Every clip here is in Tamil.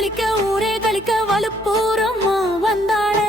ஒலிக்க ஊரே கலிக்க வலுப்பூரம்மா வந்தாளே.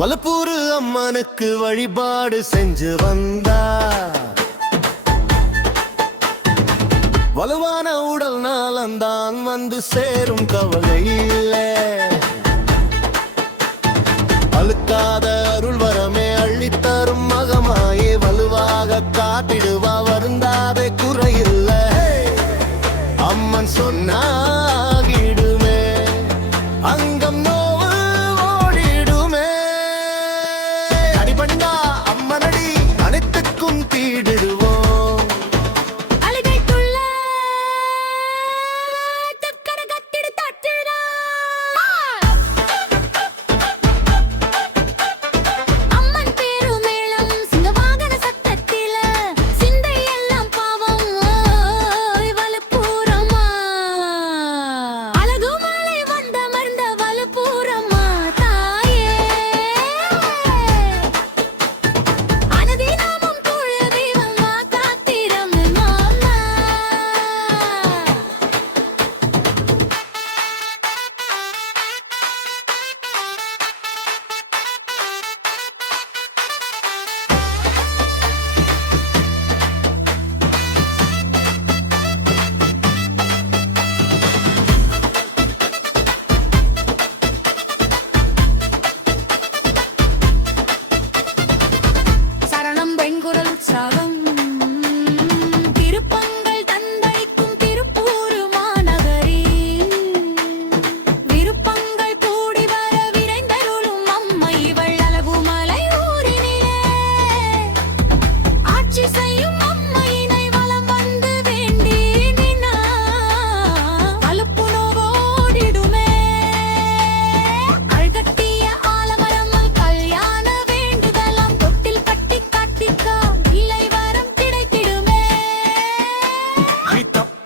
வலப்பூர் அம்மனுக்கு வழிபாடு செஞ்சு வந்தா வலுவான உடல் நாளந்தான் வந்து சேரும் கவலை இல்லை. அழுக்காத அருள் வரமே அள்ளித்தரும் மகமாயே வலுவாக காட்டிடுவா வருந்தாத குறையில்லை. அம்மன் சொன்னாகிடுமே அங்கம்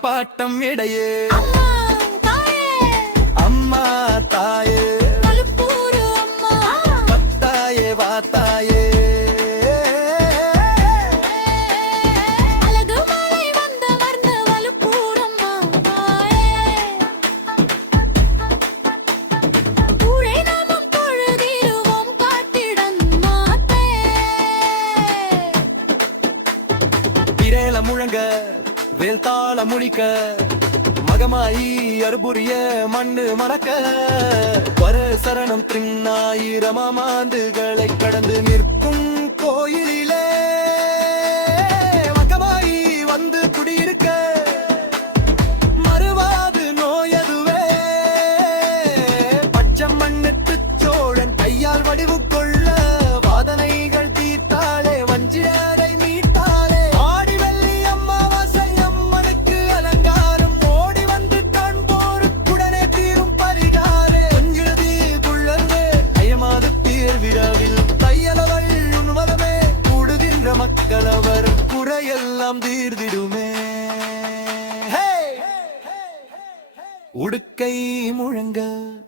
பாட்டம் இடையே அம்மா தாயே பத்தாயே வாத்தாயே முழங்க வேல் தாள முழிக்க மகமாயி அறுபுரிய மண்ணு மணக்க வர சரணம் திருநாயிரமாம் ஆண்டுகளை கடந்து நிற்கும் கோயிலிலே மகமாயி வந்து குடியிருக்க மறுவாது நோயதுவே பச்சை மண்ணுக்கு சோழன் கையால் வடிவு கொள்ள வாதனைகள் தீர்த்தாளே வஞ்சியாரை மக்களவர் குறையெல்லாம் தீர்ந்திடுமே. உடுக்கை முழங்க